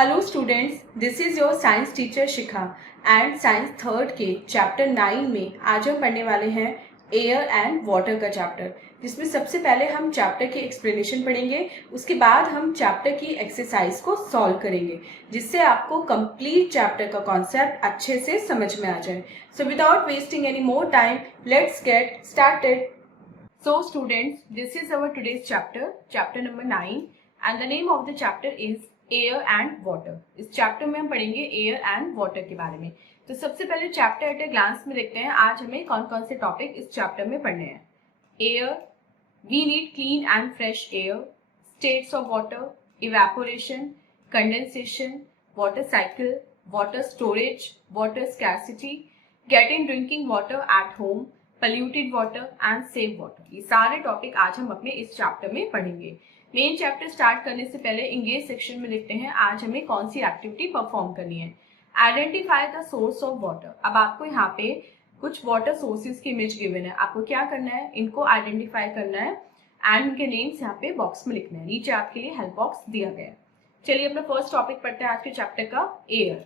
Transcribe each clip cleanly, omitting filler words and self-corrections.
Hello students, this is your science teacher Shikha and science third के chapter 9 में आज हम पढ़ने वाले हैं एयर एंड वाटर का चैप्टर, जिसमें सबसे पहले हम चैप्टर की एक्सप्लेनेशन पढ़ेंगे। उसके बाद हम चैप्टर की एक्सरसाइज को सॉल्व करेंगे, जिससे आपको कंप्लीट चैप्टर का कॉन्सेप्ट अच्छे से समझ में आ जाए। So without wasting any more time, let's get started. So students, this is our today's chapter, chapter number 9, and the name of the chapter is air and water. इस chapter में हम पढ़ेंगे एयर एंड वाटर के बारे में। तो सबसे पहले चैप्टर एट ए ग्लांस में देखते हैं आज हमें कौन कौन से टॉपिक इस चैप्टर में पढ़ने हैं। Air, we need clean and fresh air, states of water, evaporation, condensation, water cycle, water storage, water scarcity, getting drinking water at home, polluted water and save water. ये सारे टॉपिक आज हम अपने इस चैप्टर में पढ़ेंगे। मेन चैप्टर स्टार्ट करने से पहले इंगेज सेक्शन में लिखते हैं आज हमें कौन सी एक्टिविटी परफॉर्म करनी है। Identify the source of water. अब आपको यहाँ पे कुछ वाटर सोर्सेज की इमेज गिवन है, आपको क्या करना है, इनको आइडेंटिफाई करना है एंड इनके नेम्स यहाँ पे बॉक्स में लिखने हैं। नीचे आपके लिए हेल्प बॉक्स दिया गया है। चलिए अपना फर्स्ट टॉपिक पढ़ते हैं आज के चैप्टर का, एयर।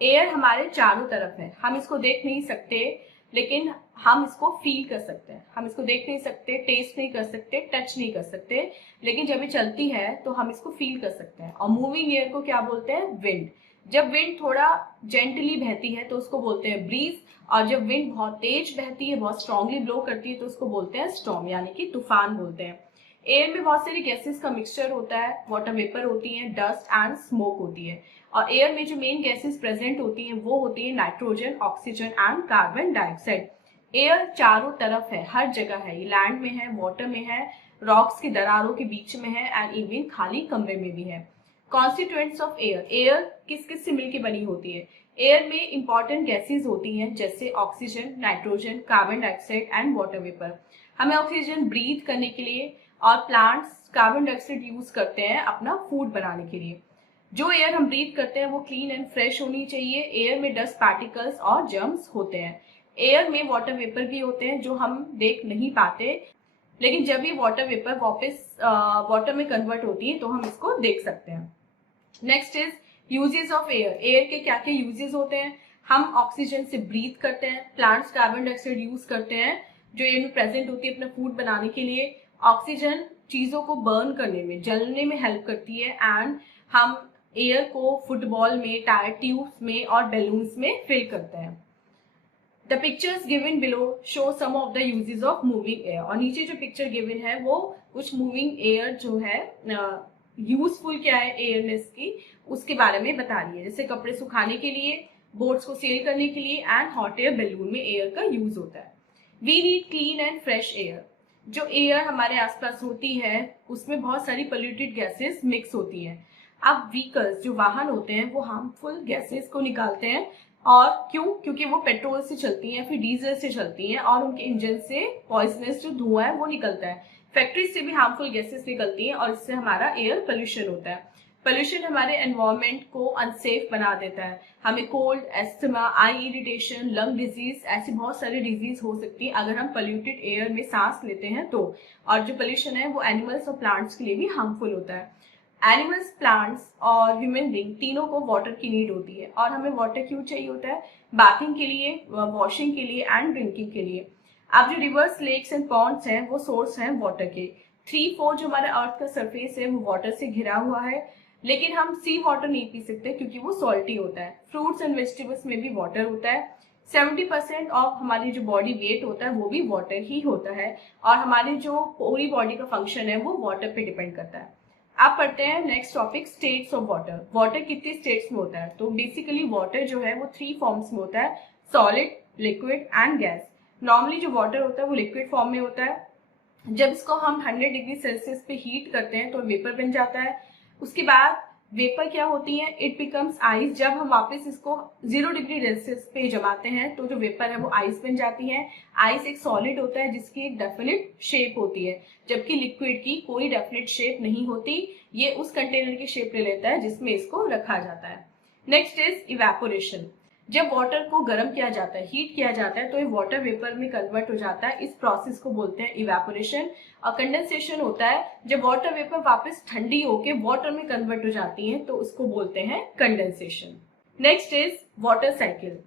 एयर हमारे चारों तरफ है, हम इसको देख नहीं सकते लेकिन हम इसको फील कर सकते हैं। हम इसको देख नहीं सकते, टेस्ट नहीं कर सकते, टच नहीं कर सकते, लेकिन जब ये चलती है तो हम इसको फील कर सकते हैं। और मूविंग एयर को क्या बोलते हैं, विंड। जब विंड थोड़ा जेंटली बहती है तो उसको बोलते हैं ब्रीज, और जब विंड बहुत तेज बहती है, बहुत स्ट्रांगली ब्लो करती है तो उसको बोलते हैं स्टॉर्म, यानी कि तूफान बोलते हैं। एयर में बहुत सारी गैसेस का मिक्सचर होता है, वाटर वेपर होती है, डस्ट एंड स्मोक होती है। और एयर में जो मेन गैसेस प्रेजेंट होती हैं वो होती है nitrogen, oxygen and carbon dioxide. Air चारों तरफ है, हर जगह है, ये लैंड में है, वाटर में है, रॉक्स की दरारों के बीच में है एंड इवन खाली कमरे में भी है। Constituents of air. एयर किस किस से मिलकर बनी होती है। एयर में इंपॉर्टेंट गैसेस होती हैं जैसे oxygen, nitrogen, carbon dioxide and water vapour. हमें ऑक्सीजन ब्रीथ करने के लिए और प्लांट्स कार्बन डाइऑक्साइड यूज करते हैं अपना फूड बनाने के लिए। जो एयर हम ब्रीथ करते हैं वो क्लीन एंड फ्रेश होनी चाहिए। एयर में डस्ट पार्टिकल्स और जर्म्स होते हैं। एयर में वाटर वेपर भी होते हैं जो हम देख नहीं पाते, लेकिन जब ये वाटर वेपर वापस वाटर में कन्वर्ट होती है तो हम इसको देख सकते हैं। Next is uses of air. Air के क्या क्या यूजेस होते हैं। हम ऑक्सीजन से ब्रीथ करते हैं, प्लांट्स कार्बन डाइऑक्साइड यूज करते हैं जो एयर में प्रेजेंट होती है अपना फूड बनाने के लिए। ऑक्सीजन चीजों को बर्न करने में, जलने में हेल्प करती है एंड हम एयर को फुटबॉल में, टायर ट्यूब्स में और बैलून्स में फिल करते हैं। The pictures given below show some of the uses of moving air. और नीचे जो पिक्चर गिवन है वो कुछ मूविंग एयर जो है यूजफुल क्या है एयरनेस की, उसके बारे में बता रही है। जैसे कपड़े सुखाने के लिए, बोट्स को सेल करने के लिए एंड हॉट एयर बैलून में एयर का यूज होता है। We need clean and fresh air. जो एयर हमारे आसपास होती है उसमें बहुत सारी पोल्यूटेड गैसेस मिक्स होती हैं। अब व्हीकल्स, जो वाहन होते हैं, वो हार्मफुल गैसेस को निकालते हैं। और क्यों? क्योंकि वो पेट्रोल से चलती हैं, फिर डीजल से चलती हैं और उनके इंजन से पॉइजनस जो धुआं है वो निकलता है। फैक्ट्रीज से भी हार्मफुल गैसेस निकलती हैं और इससे हमारा एयर पोल्यूशन होता है। पोल्यूशन हमारे एनवायरमेंट को अनसेफ बना देता है। हमें कोल्ड, एस्थमा, आई इरिटेशन, लंग डिजीज, ऐसी बहुत सारी डिजीज हो सकती है अगर हम पोल्यूटेड एयर में सांस लेते हैं तो। और जो पोल्यूशन है वो एनिमल्स और प्लांट्स के लिए भी हार्मफुल होता है। एनिमल्स, प्लांट्स और ह्यूमन बीइंग तीनों को वाटर की नीड होती है। और हमें वाटर क्यों चाहिए होता है? बाथिंग के लिए, वॉशिंग के लिए एंड ड्रिंकिंग के लिए। अब जो रिवर्स, लेक्स एंड पॉन्ड्स हैं वो सोर्स हैं वाटर के। 3/4 जो हमारे अर्थ का सरफेस है वो वाटर से घिरा हुआ है, लेकिन हम सी वाटर नहीं पी सकते क्योंकि वो सॉल्टी होता है। फ्रूट्स एंड वेजिटेबल्स में भी वाटर होता है। 70% ऑफ हमारी जो बॉडी वेट होता है वो भी वाटर ही होता है। और हमारी जो पूरी बॉडी का फंक्शन है वो वाटर पे डिपेंड करता है। आप पढ़ते हैं next topic, states of water. Water कितने स्टेट्स में होता है? तो बेसिकली वाटर जो है वो 3 फॉर्म्स में होता है, solid, liquid and gas. Normally जो वाटर होता है वो लिक्विड फॉर्म में होता है। जब इसको हम 100 डिग्री सेल्सियस पे हीट करते हैं तो वेपर बन जाता है। उसके बाद वेपर क्या होती है, इट बिकम्स आइस। जब हम वापस इसको 0 डिग्री सेल्सियस पे जमाते हैं तो जो वेपर है वो आइस बन जाती है। आइस एक सॉलिड होता है जिसकी एक डेफिनेट शेप होती है, जबकि लिक्विड की कोई डेफिनेट शेप नहीं होती। ये उस कंटेनर की शेप ले लेता है जिसमें इसको रखा जाता है। Next is evaporation. जब वाटर को गर्म किया जाता है, हीट किया जाता है, तो ये वाटर वेपर में कन्वर्ट हो जाता है। इस प्रोसेस को बोलते हैं इवेपोरेशन। और कंडेंसेशन होता है जब वाटर वेपर वापस ठंडी होके वाटर में कन्वर्ट हो जाती है, तो उसको बोलते हैं condensation. Next is water cycle.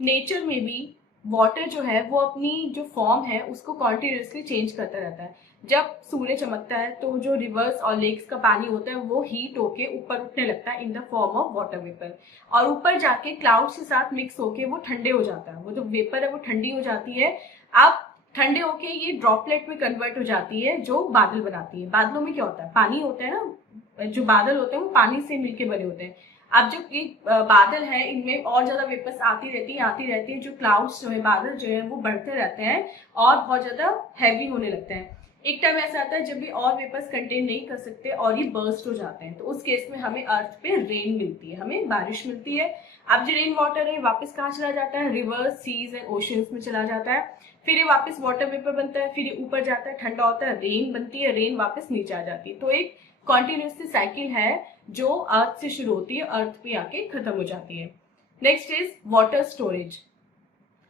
Nature में भी वाटर जो है वो अपनी जो फॉर्म है उसको कॉन्टिन्यूसली चेंज करता रहता है। जब सूर्य चमकता है तो जो रिवर्स और लेक्स का पानी होता है वो हीट होके ऊपर उठने लगता है in the form of water vapour, और ऊपर जाके क्लाउड्स के साथ मिक्स होके वो ठंडे हो जाता है। वो जो वेपर है वो ठंडी हो जाती है। अब ठंडे होके ये ड्रॉपलेट में कन्वर्ट हो जाती है जो बादल बनाती है। बादलों में क्या होता है, पानी होता है ना, जो बादल होते हैं वो पानी से मिलके बने होते हैं। अब जो ये बादल है इनमें और ज्यादा वेपर्स आती रहती है, जो क्लाउड्स जो है, बादल जो है वो बढ़ते रहते हैं और बहुत ज्यादा हैवी होने लगते हैं। एक टाइम ऐसा आता है जब भी और वेपर्स कंटेन नहीं कर सकते और ये बर्स्ट हो जाते हैं, तो उस केस में हमें अर्थ पे रेन मिलती है, हमें बारिश मिलती है। अब जो रेन वाटर है वापस कहाँ चला जाता है, रिवर्स, सीज एंड ओशंस में चला जाता है। फिर ये वापस वाटर वेपर बनता है, फिर ये ऊपर जाता है, ठंडा होता है, रेन बनती है, रेन वापस नीचे आ जाती है। तो एक कॉन्टिन्यूसली साइकिल है जो अर्थ से शुरू होती है, अर्थ पे आके खत्म हो जाती है। Next is water storage.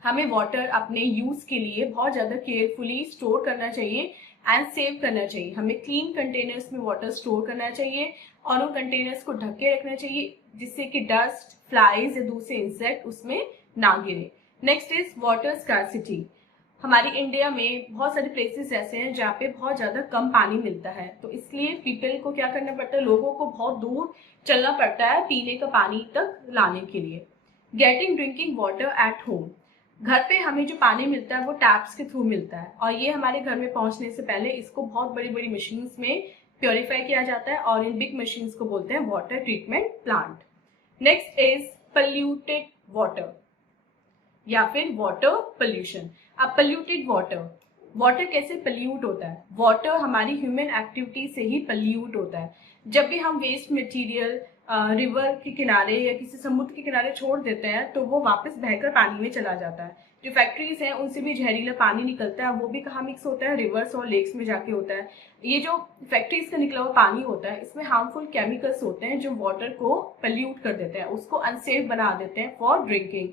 हमें वाटर अपने यूज के लिए बहुत ज्यादा केयरफुली स्टोर करना चाहिए एंड सेव करना चाहिए। हमें क्लीन कंटेनर्स में वाटर स्टोर करना चाहिए और उन कंटेनर्स को ढक के रखना चाहिए जिससे कि डस्ट, फ्लाइज या दूसरे इंसेक्ट उसमें ना गिरे। Next is water scarcity. हमारी इंडिया में बहुत सारे प्लेसेस ऐसे हैं जहाँ पे बहुत ज्यादा कम पानी मिलता है, तो इसलिए पीपल को क्या करना पड़ता है, लोगों को बहुत दूर चलना पड़ता है पीने का पानी तक लाने के लिए। Getting drinking water at home. घर पे हमें जो पानी मिलता है वो टैप्स के थ्रू मिलता है, और ये हमारे घर में पहुंचने से पहले इसको बहुत बड़ी बड़ी मशीन्स में प्योरीफाई किया जाता है, और इन बिग मशीन्स को बोलते हैं water treatment plant. Next is polluted water या फिर वाटर पोल्यूशन। अब पोल्यूटेड वाटर, वाटर कैसे पोल्यूट होता है, वाटर हमारी ह्यूमन एक्टिविटी से ही पोल्यूट होता है। जब भी हम वेस्ट मटेरियल रिवर के किनारे या किसी समुद्र के किनारे छोड़ देते हैं तो वो वापस बहकर पानी में चला जाता है। जो फैक्ट्रीज हैं उनसे भी जहरीला पानी निकलता है, वो भी कहाँ मिक्स होता है, रिवर्स और लेक्स में जाके होता है। ये जो फैक्ट्रीज का निकला हुआ पानी होता है इसमें हार्मफुल केमिकल्स होते हैं जो वाटर को पोल्यूट कर देते हैं, उसको अनसेफ बना देते हैं फॉर ड्रिंकिंग।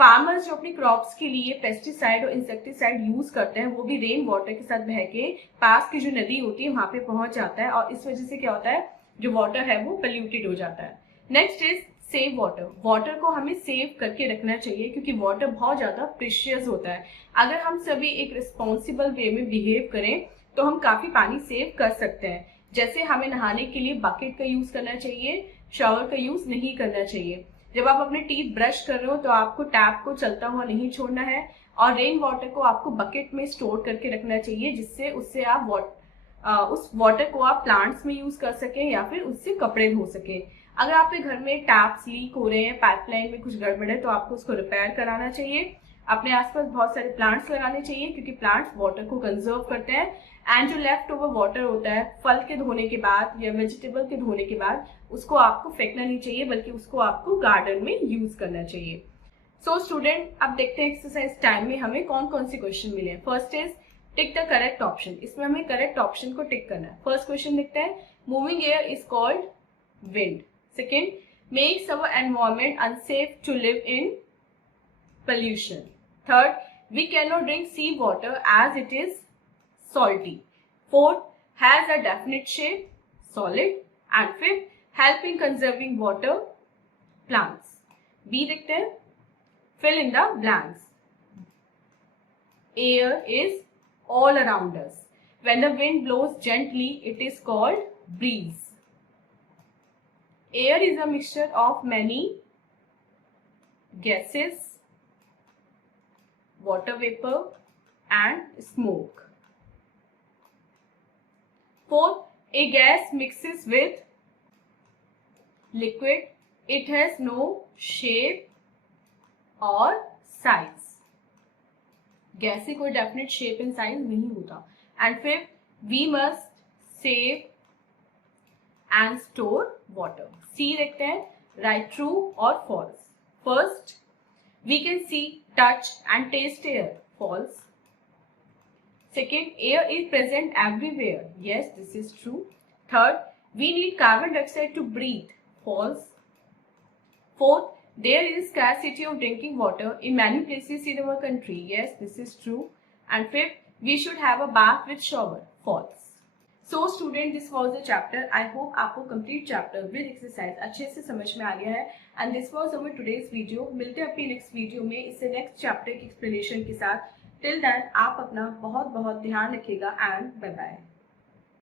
फार्मर्स जो अपनी क्रॉप्स के लिए पेस्टिसाइड और इंसेक्टिसाइड यूज करते हैं वो भी रेन वाटर के साथ बह के पास की जो नदी होती है वहां पे पहुंच जाता है, और इस वजह से क्या होता है, जो वाटर है वो पोल्यूटेड हो जाता है। Next is save water. Water को हमें सेव करके रखना चाहिए क्योंकि वाटर बहुत ज्यादा प्रेशियस होता है। अगर हम सभी एक रिस्पॉन्सिबल वे में बिहेव करें तो हम काफी पानी सेव कर सकते हैं। जैसे हमें नहाने के लिए बकेट का यूज करना चाहिए, शावर का यूज नहीं करना चाहिए। जब आप अपने टीथ ब्रश कर रहे हो तो आपको टैप को चलता हुआ नहीं छोड़ना है, और रेन वाटर को आपको बकेट में स्टोर करके रखना चाहिए जिससे उससे आप उस वाटर को आप प्लांट्स में यूज कर सकें या फिर उससे कपड़े धो सकें। अगर आपके घर में टैप्स लीक हो रहे हैं, पाइपलाइन में कुछ गड़बड़ है, तो आपको उसको रिपेयर कराना चाहिए। अपने आसपास बहुत सारे प्लांट्स लगाने चाहिए क्योंकि प्लांट्स वाटर को कंजर्व करते हैं। एंड जो लेफ्ट ओवर वाटर होता है फल के धोने के बाद या वेजिटेबल के धोने के बाद, उसको आपको फेंकना नहीं चाहिए बल्कि उसको आपको गार्डन में यूज करना चाहिए। सो स्टूडेंट, अब देखते हैं एक्सरसाइज टाइम में हमें कौन कौन से क्वेश्चन मिले। First is tick the correct option. इसमें हमें करेक्ट ऑप्शन को टिक करना है। फर्स्ट क्वेश्चन देखते हैं, moving air is called wind. Second, makes our environment unsafe to live in, pollution. Third, we cannot drink sea water as it is salty. Fourth, has a definite shape, solid. And fifth, help in conserving water, plants. B देखते हैं, fill in the blanks. Air is all around us. When the wind blows gently, it is called breeze. Air is a mixture of many gases, water vapor and smoke. Fourth, a gas mixes with liquid. It has no shape or size. गैस की कोई definite shape and size नहीं होता. And fifth, we must save and store water. See देखते हैं, right, true और false. First, we can see, touch and taste air. False. Second, air is present everywhere. Yes, this is true. Third, we need carbon dioxide to breathe. False. Fourth, There is scarcity of drinking water in many places in our country. Yes, this is true. And fifth, we should have a bath with shower. False. So student, this was the chapter. I hope आपको complete chapter with exercise अच्छे से समझ में आ गया है. And this was our today's video. मिलते हैं अपनी next video में इससे next chapter की explanation के साथ. Till then आप अपना बहुत बहुत ध्यान रखिएगा and bye bye.